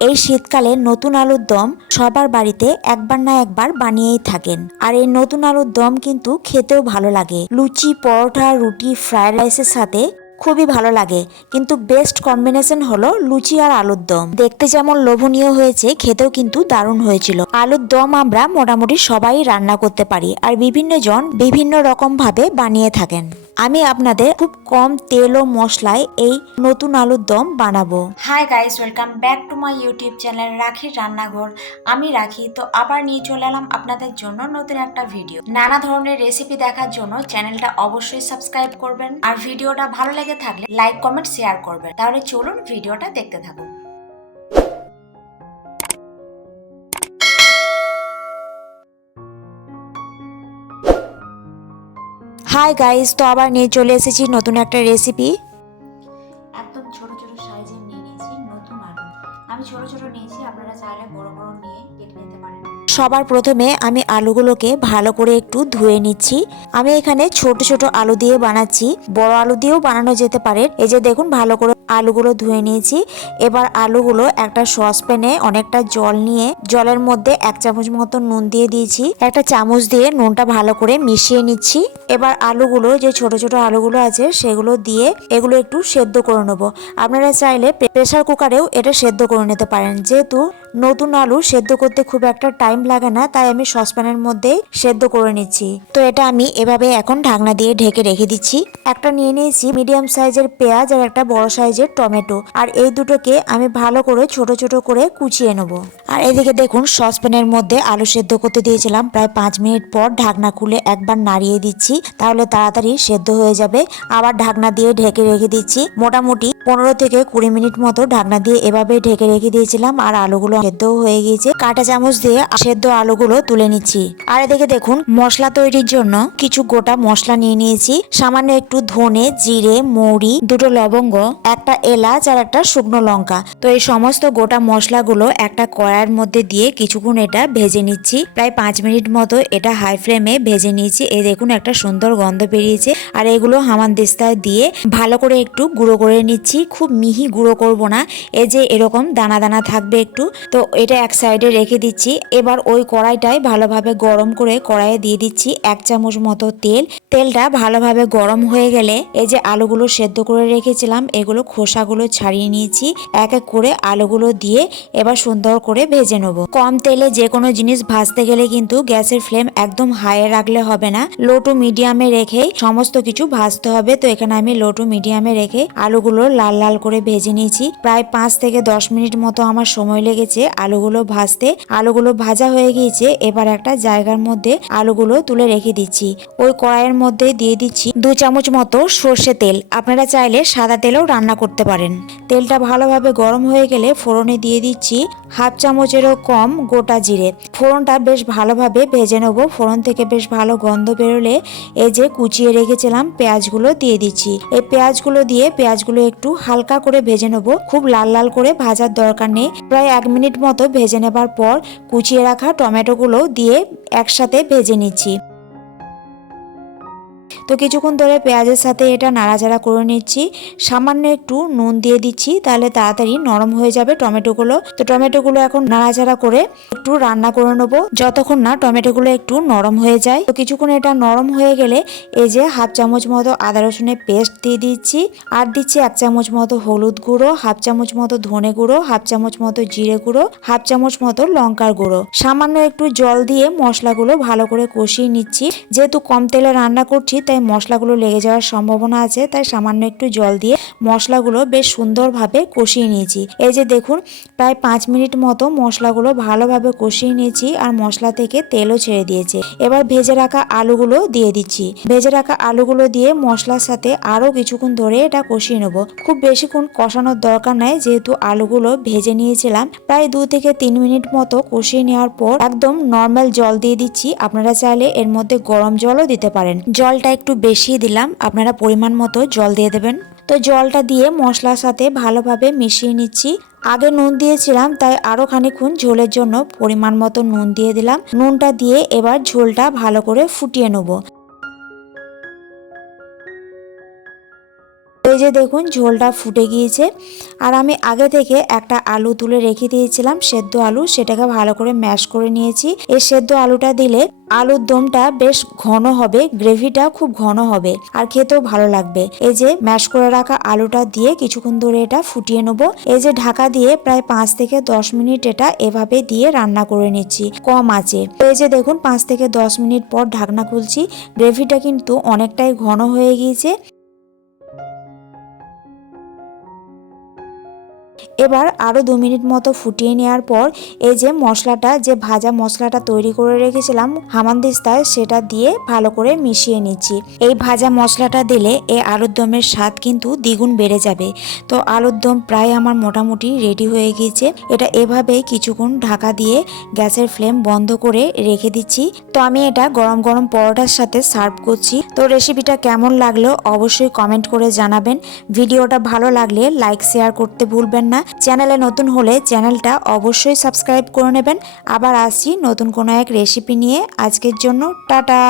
এই শীতকালে নতুন আলুর দম সবার বাড়িতে একবার না একবার বানিয়েই থাকেন। আর এই নতুন আলুর দম কিন্তু খেতেও ভালো লাগে। লুচি, পরোটা, রুটি ফ্রাইড রাইসের সাথে খুবই ভালো লাগে। কিন্তু বেস্ট কম্বিনেশন হলো লুচি আর আলুর দম। দেখতে যেমন লোভনীয় হয়েছে, খেতেও কিন্তু দারুণ হয়েছিল। আলুর দম আমরা মোটামুটি সবাই রান্না করতে পারি। আর বিভিন্ন জন বিভিন্ন রকম ভাবে বানিয়ে থাকেন। আমি আপনাদের খুব কম তেল ও মশলায় এই নতুন আলুর দম বানাবো। Hi guys welcome back to my YouTube channel Rakhi রান্নাঘর আমি রাখি, তো আবার নিয়ে চলে এলাম আপনাদের জন্য নতুন একটা ভিডিও নানা ধরনের রেসিপি দেখার জন্য চ্যানেলটা অবশ্যই সাবস্ক্রাইব করবেন। আর ভিডিওটা ভালো লেগে থাকলে লাইক কমেন্ট শেয়ার করবেন। তাহলে চলুন ভিডিওটা দেখতে থাকুন। হাই গাইস তো আবার নিয়ে চলে এসেছি নতুন একটা রেসিপি একদম ছোট ছোট সাইজের নিয়ে নিয়েছি, নতুন আলু। আমি ছোট ছোট নিয়েছি, আপনারা চাইলে বড় বড় নিয়ে কেটে নিতে পারেন। সবার প্রথমে আমি আলুগুলোকে ভালো করে একটু ধুয়ে নিচ্ছি। আমি এখানে ছোট ছোট আলু দিয়ে বানাচ্ছি। বড় আলু দিয়েও বানানো যেতে পারে। এই যে দেখুন, ভালো করে আলুগুলো ধুয়ে নিয়েছি। এবার আলুগুলো একটা সসপ্যানে অনেকটা জল নিয়ে জলের মধ্যে এক চামচ মতো নুন দিয়ে দিয়েছি। একটা চামচ দিয়ে নুনটা ভালো করে মিশিয়ে নিচ্ছি। এবার আলুগুলো, যে ছোট ছোট আলুগুলো আছে, সেগুলো দিয়ে এগুলো একটু সেদ্ধ করে নেব। আপনারা চাইলে প্রেসার কুকারেও এটা সেদ্ধ করে নিতে পারেন। যেহেতু নতুন আলু সেদ্ধ করতে খুব একটা টাইম লাগে না, তাই আমি সসপ্যানের মধ্যেই সেদ্ধ করে নিচ্ছি। তো এটা আমি এভাবে এখন ঢাকনা দিয়ে ঢেকে রেখে দিচ্ছি। একটা নিয়ে নিয়েছি মিডিয়াম সাইজের পেঁয়াজ আর একটা বড় সাইজের টমেটো। আর এই দুটোকে আমি ভালো করে ছোট ছোট করে কুচিয়ে নেব। আর এদিকে দেখুন, সসপ্যানের মধ্যে আলু সেদ্ধ করতে দিয়েছিলাম। প্রায় পাঁচ মিনিট পর ঢাকনা খুলে একবার নাড়িয়ে দিচ্ছি, তাহলে তাড়াতাড়ি সেদ্ধ হয়ে যাবে। আবার ঢাকনা দিয়ে ঢেকে রেখে দিচ্ছি। মোটামুটি পনেরো থেকে কুড়ি মিনিট মতো ঢাকনা দিয়ে এভাবে ঢেকে রেখে দিয়েছিলাম। আর আলুগুলো সেদ্ধ হয়ে গিয়েছে। কাঁটা চামচ দিয়ে আলুগুলো তুলে নিচ্ছি। আর এদিকে দেখুন, মশলা তৈরির জন্য কিছু গোটা মশলা নিয়ে নিয়েছি। সামান্য একটু ধনে, জিরে, মৌরি, দুটো লবঙ্গ, একটা এলাচ আর একটা শুকনো লঙ্কা। তো এই সমস্ত গোটা মশলাগুলো একটা কড়াইয়ের মধ্যে দিয়ে কিছুক্ষণ এটা ভেজে নিচ্ছি। প্রায় পাঁচ মিনিট মতো এটা হাই ফ্লেমে ভেজে নিয়েছি। এই দেখুন, একটা সুন্দর গন্ধ বেরিয়েছে। আর এগুলো হামান দিস্তায় দিয়ে ভালো করে একটু গুঁড়ো করে নিচ্ছি। খুব মিহি গুঁড়ো করব না। এই যে এরকম দানা দানা থাকবে একটু। তো এটা এক সাইডে রেখে দিচ্ছি। এবার ওই কড়াইটাই ভালোভাবে গরম করে কড়াইয়ে দিয়ে দিচ্ছি এক চামচ মতো তেল। তেলটা ভালোভাবে গরম হয়ে গেলে এই যে আলুগুলো সেদ্ধ করে রেখেছিলাম, এগুলো খোসাগুলো ছাড়িয়ে নিয়েছি। এক এক করে আলুগুলো দিয়ে এবার সুন্দর করে ভেজে নেব। কম তেলে যে কোনো জিনিস ভাজতে গেলে কিন্তু গ্যাসের ফ্লেম একদম হাইয়ে রাখলে হবে না। লো টু মিডিয়ামে রেখেই সমস্ত কিছু ভাজতে হবে। তো এখানে আমি লো টু মিডিয়ামে রেখে আলুগুলো লাল লাল করে ভেজে নিয়েছি। প্রায় পাঁচ থেকে দশ মিনিট মতো আমার সময় লেগেছে আলুগুলো ভাজতে। আলুগুলো ভাজা হয়ে গিয়েছে, এবার একটা জায়গার মধ্যে আলুগুলো তুলে রেখে দিচ্ছি। ওই কড়াইয়ের মধ্যে দিয়ে দিচ্ছি দু চামচ মতো সর্ষে তেল। আপনারা চাইলে সাদা তেলেও রান্না করতে পারেন। তেলটা ভালোভাবে গরম হয়ে গেলে ফোড়নে দিয়ে দিচ্ছি হাফ চামচেরও কম গোটা জিরে। ফোড়নটা বেশ ভালোভাবে ভেজে নেব। ফোড়ন থেকে বেশ ভালো গন্ধ বেরোলে এই যে কুচিয়ে রেখেছিলাম, পেঁয়াজগুলো দিয়ে দিচ্ছি। এই পেঁয়াজগুলো দিয়ে পেঁয়াজগুলো একটু হালকা করে ভেজে নেব। খুব লাল লাল করে ভাজার দরকার নেই। প্রায় এক মিনিট মতো ভেজে নেবার পর কুচিয়ে টমেটোগুলো দিয়ে একসাথে ভেজে নিচ্ছি। তো কিছুক্ষণ ধরে পেঁয়াজের সাথে এটা নাড়াচাড়া করে নিচ্ছি। সামান্য একটু নুন দিয়ে দিচ্ছি, তাহলে তাড়াতাড়ি নরম হয়ে যাবে টমেটোগুলো। তো টমেটোগুলো এখন নাড়াচাড়া করে একটু রান্না করে নেব। যতক্ষণ না টমেটোগুলো একটু নরম হয়ে যায়। তো কিছুক্ষণ এটা নরম হয়ে গেলে এই যে হাফ চামচ মতো আদা রসুনের পেস্ট দিয়ে দিচ্ছি। আর দিচ্ছি এক চামচ মতো হলুদ গুঁড়ো, হাফ চামচ মতো ধনে গুঁড়ো, হাফ চামচ মতো জিরে গুঁড়ো, হাফ চামচ মতো লঙ্কার গুঁড়ো। সামান্য একটু জল দিয়ে মশলাগুলো ভালো করে কষিয়ে নিচ্ছি। যেহেতু কম তেলে রান্না করছি, তাই মশলাগুলো লেগে যাওয়ার সম্ভাবনা আছে, তাই সামান্য একটু জল দিয়ে মশলাগুলো বেশ সুন্দরভাবে কষিয়ে নিয়েছি। এই যে দেখুন, প্রায় পাঁচ মিনিট মতো মশলাগুলো ভালোভাবে কষিয়ে নিয়েছি আর মশলা থেকে তেলও ছেড়ে দিয়েছে। এবার ভেজে রাখা আলুগুলো দিয়ে দিচ্ছি। ভেজে রাখা আলুগুলো দিয়ে মশলার সাথে আরও কিছুক্ষণ ধরে এটা কষিয়ে নেব। খুব বেশিক্ষণ কষানোর দরকার নাই, যেহেতু আলুগুলো ভেজে নিয়েছিলাম। প্রায় দু থেকে তিন মিনিট মতো কষিয়ে নেওয়ার পর একদম নর্মাল জল দিয়ে দিচ্ছি। আপনারা চাইলে এর মধ্যে গরম জলও দিতে পারেন। জলটা একটু বেশি দিলাম। আপনারা পরিমাণ মতো জল দিয়ে দেবেন। তো জলটা দিয়ে মশলার সাথে ভালোভাবে মিশিয়ে নিচ্ছি। আগে নুন দিয়েছিলাম, তাই আরও খানিক্ষণ ঝোলের জন্য পরিমাণ মতো নুন দিয়ে দিলাম। নুনটা দিয়ে এবার ঝোলটা ভালো করে ফুটিয়ে নেব। এই যে দেখুন, ঝোলটা ফুটে গিয়েছে। আর আমি আগে থেকে একটা আলু তুলে রেখে দিয়েছিলাম, সেদ্ধ আলু। সেটাকে ভালো করে ম্যাশ করে নিয়েছি। এই সেদ্ধ আলুটা দিলে আলুর দমটা বেশ ঘন হবে, গ্রেভিটা খুব ঘন হবে, আর খেতেও ভালো লাগবে। এই যে ম্যাশ করে রাখা আলুটা দিয়ে কিছুক্ষণ ধরে এটা ফুটিয়ে নেব। এই যে ঢাকা দিয়ে প্রায় পাঁচ থেকে দশ মিনিট এটা এভাবে দিয়ে রান্না করে নিচ্ছি, কম আছে। এই যে দেখুন, পাঁচ থেকে দশ মিনিট পর ঢাকনা খুলছি। গ্রেভিটা কিন্তু অনেকটাই ঘন হয়ে গিয়েছে। এবার আরও দু মিনিট মতো ফুটিয়ে নেওয়ার পর এই যে মশলাটা, যে ভাজা মশলাটা তৈরি করে রেখেছিলাম হামানদিস্তায় সেটা দিয়ে ভালো করে মিশিয়ে নিচ্ছি। এই ভাজা মশলাটা দিলে এই আলুর দমের স্বাদ কিন্তু দ্বিগুণ বেড়ে যাবে। তো আলুর দম প্রায় আমার মোটামুটি রেডি হয়ে গিয়েছে। এটা এভাবেই কিছুক্ষণ ঢাকা দিয়ে গ্যাসের ফ্লেম বন্ধ করে রেখে দিচ্ছি। তো আমি এটা গরম গরম পরোটার সাথে সার্ভ করছি। তো রেসিপিটা কেমন লাগল অবশ্যই কমেন্ট করে জানাবেন। ভিডিওটা ভালো লাগলে লাইক, শেয়ার করতে ভুলবেন না। চ্যানেলে নতুন হলে চ্যানেলটা অবশ্যই সাবস্ক্রাইব করে নেবেন। আবার আসি নতুন কোনো এক রেসিপি নিয়ে। আজকের জন্য টাটা!